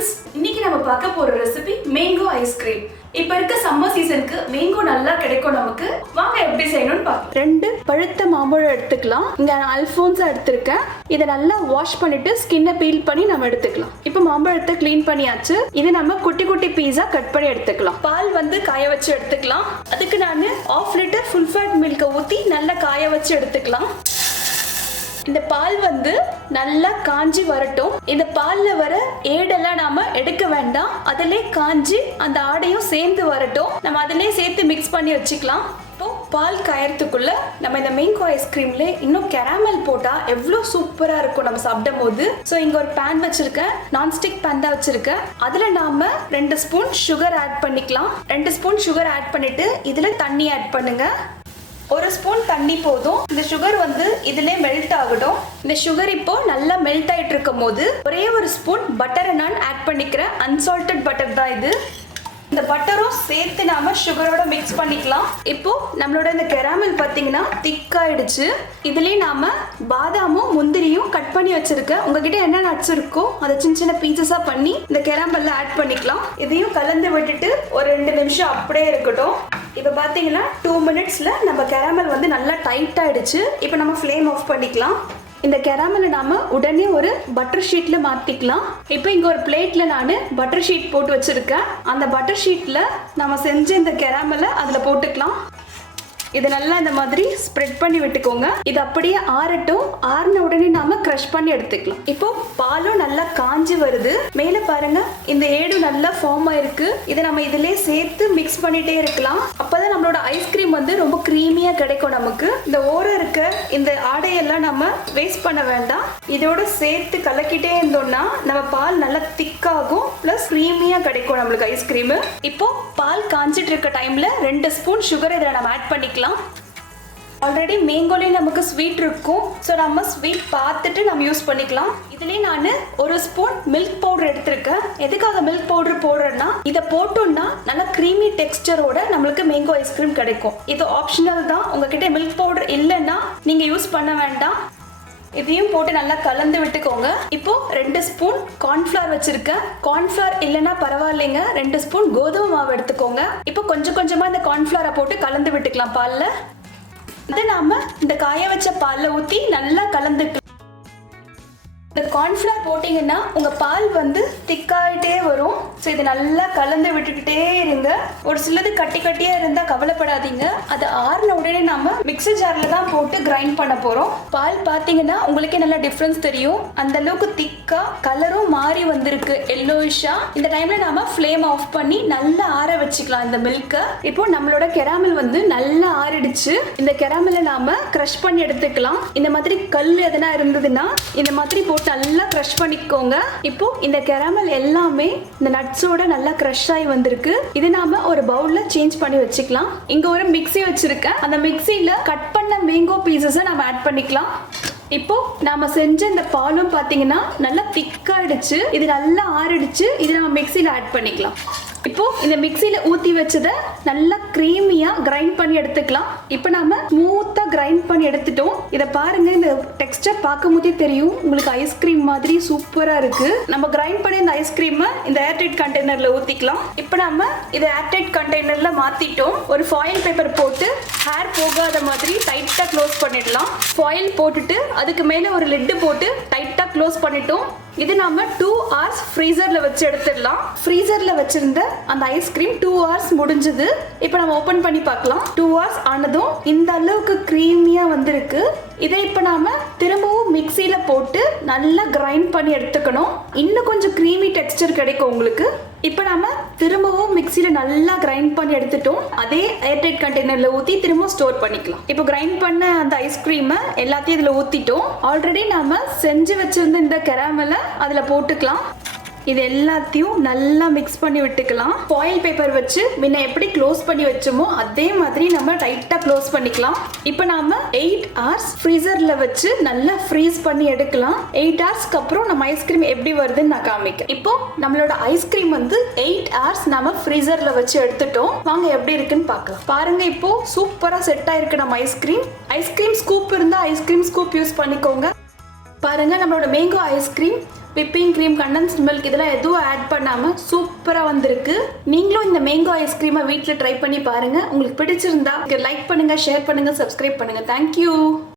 Friends இன்னைக்கு நம்ம பார்க்க போற ரெசிபி மேங்கோ ஐஸ்கிரீம் இப்ப இருக்க சம்மர் சீசனுக்கு மேங்கோ நல்லா கிடைக்கும் நமக்கு. வாங்க எப்படி செய்யணும்னு பார்க்கலாம் ரெண்டு பழுத்த மாம்பழம் எடுத்துக்கலாம். இங்க நான் அல்ஃபோன்ஸா எடுத்திருக்கேன். இதை நல்லா வாஷ் பண்ணிட்டு ஸ்கின்னை பீல் பண்ணி நம்ம எடுத்துக்கலாம். இப்ப மாம்பழத்தை க்ளீன் பண்ணியாச்சு. இது நம்ம குட்டி குட்டி பீஸா கட் பண்ணி எடுத்துக்கலாம். பால் வந்து காய வச்சு எடுத்துக்கலாம். அதுக்கு நான் ஆஃப் லிட்டர் ஃபுல் ஃபேட் மில்கை ஊத்தி நல்லா காய வச்சு எடுத்துக்கலாம். இந்த பால் வந்து நல்லா காஞ்சி வரட்டும். இந்த பால்ல வர ஏடெல்லாம் நாம எடுக்க வேண்டாம். அதிலே காஞ்சி அந்த ஆடையும் சேர்ந்து வரட்டும். நம்ம அதிலே சேர்த்து மிக்ஸ் பண்ணி வச்சுக்கலாம். இப்போ பால் காயறதுக்குள்ள நம்ம இந்த மேங்கோ ஐஸ்கிரீம்ல இன்னும் கெராமல் போட்டா எவ்வளோ சூப்பரா இருக்கும் நம்ம சாப்பிடும் போது ஸோ இங்க ஒரு பேன் வச்சிருக்கேன். நான்ஸ்டிக் பேன் தான் வச்சிருக்கேன். அதுல நாம ரெண்டு ஸ்பூன் சுகர் ஆட் பண்ணிக்கலாம். ரெண்டு ஸ்பூன் சுகர் ஆட் பண்ணிட்டு இதுல தண்ணி ஆட் பண்ணுங்க. ஒரு ஸ்பூன் தண்ணி போதும். இந்த சுகர் வந்து இதுல மெல்ட் ஆகட்டும். இந்த சுகர் இப்போ நல்லா மெல்ட் ஆயிட்டு இருக்கும் போது ஒரே ஒரு ஸ்பூன் பட்டரை நான் ஆட் பண்ணிக்கிறேன். அன்சால்டட் பட்டர் தான் இது. இந்த பட்டரும் சேர்த்து நாம சுகரோட மிக்ஸ் பண்ணிக்கலாம். இப்போ நம்மளோட இந்த கெராமல் பார்த்தீங்கன்னா திக்காயிடுச்சு இதுலயே நாம பாதாமும் முந்திரியும் கட் பண்ணி வச்சிருக்கேன். உங்ககிட்ட என்ன நட்ஸ் இருக்கோ அதை சின்ன சின்ன பீசஸா பண்ணி இந்த கெராமல்ல ஆட் பண்ணிக்கலாம். இதையும் கலந்து விட்டுட்டு ஒரு ரெண்டு நிமிஷம் அப்படியே இருக்கட்டும். இப்போ பார்த்தீங்கன்னா டூ மினிட்ஸில் நம்ம கெராமல் வந்து நல்லா டைட் ஆகிடுச்சு இப்போ நம்ம ஃப்ளேம் ஆஃப் பண்ணிக்கலாம். இந்த கெராமலை நாம உடனே ஒரு பட்டர் ஷீட்ல மாத்திக்கலாம். இப்போ இங்க ஒரு பிளேட்ல நான் பட்டர் ஷீட் போட்டு வச்சிருக்கேன். அந்த பட்டர் ஷீட்ல நம்ம செஞ்ச இந்த கெராமலை அதுல போட்டுக்கலாம். இது நல்லா இந்த மாதிரி ஸ்ப்ரெட் பண்ணி விட்டுக்கோங்க. இது அப்படியே ஆறட்டும். ஆறின உடனே நாம க்ரஷ் பண்ணி எடுத்துக்கலாம். இப்போ பாலும் நல்லா காஞ்சி வருது. மேல பாருங்க இந்த ஏடு நல்லா ஃபார்ம் ஆயிருக்கு. இதை நம்ம இதிலே சேர்த்து மிக்ஸ் பண்ணிட்டே இருக்கலாம். அப்பதான் நம்மளோட ஐஸ்கிரீம் வந்து ரொம்ப க்ரீமியா கிடைக்கும் நமக்கு. இந்த ஓரம் இருக்க இந்த ஆடையெல்லாம் நம்ம வேஸ்ட் பண்ண வேண்டாம். இதோட சேர்த்து கலக்கிட்டே இருந்தோம்னா நம்ம பால் நல்லா திக்காகும் ப்ளஸ் க்ரீமியா கிடைக்கும் நம்மளுக்கு ஐஸ்கிரீம் இப்போ பால் காஞ்சிட்டு இருக்க டைம்ல ரெண்டு ஸ்பூன் சுகர் இதில் நம்ம ஆட் பண்ணிக்கலாம். ஆல்ரெடி மேங்கோலேயும் நமக்கு ஸ்வீட் இருக்கும். ஸோ நம்ம ஸ்வீட் பார்த்துட்டு நம்ம யூஸ் பண்ணிக்கலாம். இதுலேயே நான் ஒரு ஸ்பூன் மில்க் பவுடர் எடுத்திருக்கேன். எதுக்காக மில்க் பவுடர் போடுறேன்னா இதை போட்டோம்னா நல்லா க்ரீமி டெக்ஸ்டரோட நம்மளுக்கு மேங்கோ ஐஸ்கிரீம் கிடைக்கும். இது ஆப்ஷனல் தான். உங்ககிட்ட மில்க் பவுடர் இல்லைன்னா நீங்கள் யூஸ் பண்ண வேண்டாம். இதையும் போட்டு நல்லா கலந்து விட்டுக்கோங்க. இப்போ ரெண்டு ஸ்பூன் கார்ன்ஃபிளவர் வச்சிருக்கேன். கார்ன்ஃபிளவர் இல்லைன்னா பரவாயில்லைங்க. ரெண்டு ஸ்பூன் கோதுமை மாவு எடுத்துக்கோங்க. இப்போ கொஞ்சம் கொஞ்சமா இந்த கார்ன்ஃபிளவரை போட்டு கலந்து விட்டுக்கலாம் பால்ல. இது நாம இந்த காய வச்ச பால்ல ஊத்தி நல்லா கலந்துக்கலாம். இந்த கார்ன்ஃப்ளவர் போட்டிங்கன்னா உங்கள் பால் வந்து திக்காயிட்டே வரும். ஸோ இது நல்லா கலந்து விட்டுக்கிட்டே இருங்க. ஒரு சிலது கட்டி கட்டியாக இருந்தால் கவலைப்படாதீங்க. அது ஆறின உடனே நம்ம மிக்சர் ஜாரில் தான் போட்டு கிரைண்ட் பண்ண போகிறோம் பால் பார்த்தீங்கன்னா உங்களுக்கே நல்லா டிஃப்ரென்ஸ் தெரியும். அந்த அளவுக்கு திக்காக கலரும் மாறி வந்திருக்கு. எல்லோயிஷாக இந்த டைமில் நாம் ஃப்ளேம் ஆஃப் பண்ணி நல்லா ஆற வச்சுக்கலாம் இந்த மில்க்கை இப்போ நம்மளோட கெராமல் வந்து நல்லா ஆறிடுச்சு. இந்த கெராமலை நாம் க்ரஷ் பண்ணி எடுத்துக்கலாம். இந்த மாதிரி கல் எதனா இருந்ததுன்னா இந்த மாதிரி போட்டு நல்லா க்ரஷ் பண்ணிக்கோங்க. இப்போ இந்த கெராமல் எல்லாமே இந்த நட்ஸோட நல்லா க்ரஷ் ஆகி வந்திருக்கு. இது நாம ஒரு பவுல்ல சேஞ்ச் பண்ணி வச்சுக்கலாம். இங்க ஒரு மிக்ஸி வச்சிருக்கேன். அந்த மிக்சியில கட் பண்ண மேங்கோ பீசஸை நம்ம ஆட் பண்ணிக்கலாம். இப்போ நாம செஞ்ச இந்த பாலும் பாத்தீங்கன்னா நல்லா திக்காயிடுச்சு இது நல்லா ஆறிடுச்சு. இது நம்ம மிக்சியில ஆட் பண்ணிக்கலாம். இப்போ இந்த மிக்சியில ஊத்தி வச்சதை நல்லா கிரீமியா கிரைண்ட் பண்ணி எடுத்துக்கலாம். இப்போ நாம ஸ்மூத்தா கிரைண்ட் பண்ணி எடுத்துட்டோம். இதை பாருங்க இந்த டெக்ஸ்டர் பார்க்கும் போதே தெரியும். உங்களுக்கு ஐஸ்கிரீம் மாதிரி சூப்பரா இருக்கு. நம்ம கிரைண்ட் பண்ணி இந்த ஐஸ்கிரீம் இந்த ஏர்டைட் கண்டெய்னர்ல ஊத்திக்கலாம். இப்போ நாம இதை ஏர்டைட் கண்டெய்னர்ல மாத்திட்டோம். ஒரு ஃபாயில் பேப்பர் போட்டு ஹேர் போகாத மாதிரி டைட்டா க்ளோஸ் பண்ணிடலாம். ஃபாயில் போட்டுட்டு அதுக்கு மேல ஒரு லெட்டு போட்டு டைட்டா க்ளோஸ் பண்ணிட்டோம். இது நாம டூ ஹவர்ஸ் ஃப்ரீசர்ல வச்சு எடுத்துடலாம். ஃப்ரீசர்ல வச்சிருந்த அந்த ஐஸ்கிரீம் டூ ஹவர்ஸ் முடிஞ்சது. இப்போ நம்ம ஓப்பன் பண்ணி பார்க்கலாம். டூ ஹவர்ஸ் ஆனதும் இந்த அளவுக்கு க்ரீமியா வந்திருக்கு. இதை இப்போ நாம திரும்பவும் மிக்சியில் போட்டு நல்லா கிரைண்ட் பண்ணி எடுத்துக்கணும். இன்னும் கொஞ்சம் க்ரீமி டெக்ஸ்டர் கிடைக்கும் உங்களுக்கு. இப்போ நாம திரும்பவும் மிக்சியில் நல்லா கிரைண்ட் பண்ணி எடுத்துட்டோம். அதே ஏர்டைட் கண்டெய்னரில் ஊற்றி திரும்ப ஸ்டோர் பண்ணிக்கலாம். இப்போ கிரைண்ட் பண்ண அந்த ஐஸ்கிரீமை எல்லாத்தையும் இதில் ஊற்றிட்டோம் ஆல்ரெடி நாம செஞ்சு வச்சிருந்த இந்த கெராமலை அதில் போட்டுக்கலாம். இது எல்லாத்தையும் நல்லா மிக்ஸ் பண்ணி விட்டுக்கலாம். ஃபாயில் பேப்பர் வச்சு முன்ன எப்படி க்ளோஸ் பண்ணி வச்சோமோ அதே மாதிரி நம்ம டைட்டா க்ளோஸ் பண்ணிக்கலாம். இப்போ நாம எயிட் ஹவர்ஸ் ஃப்ரீசர்ல வச்சு நல்லா ஃப்ரீஸ் பண்ணி எடுக்கலாம். எயிட் ஹவர்ஸ்க்கு அப்புறம் நம்ம ஐஸ்கிரீம் எப்படி வருதுன்னு நான் காமிக்கிறேன். இப்போ நம்மளோட ஐஸ்கிரீம் வந்து எயிட் ஹவர்ஸ் நம்ம ஃப்ரீசர்ல வச்சு எடுத்துட்டோம். வாங்க எப்படி இருக்குன்னு பார்க்கலாம். பாருங்க இப்போ சூப்பரா செட் ஆயிருக்கு நம்ம ice cream ice cream scoop இருந்தா ஐஸ்கிரீம் ஸ்கூப் யூஸ் பண்ணிக்கோங்க. பாருங்க நம்மளோட mango ice cream whipping cream condensed milk இதெல்லாம் எதுவும் ஆட் பண்ணாமல் சூப்பராக வந்திருக்கு. நீங்களும் இந்த மேங்கோ ஐஸ்கிரீமை வீட்டில் ட்ரை பண்ணி பாருங்கள் உங்களுக்கு பிடிச்சிருந்தா லைக் பண்ணுங்கள் ஷேர் பண்ணுங்கள் சப்ஸ்கிரைப் பண்ணுங்கள் தேங்க்யூ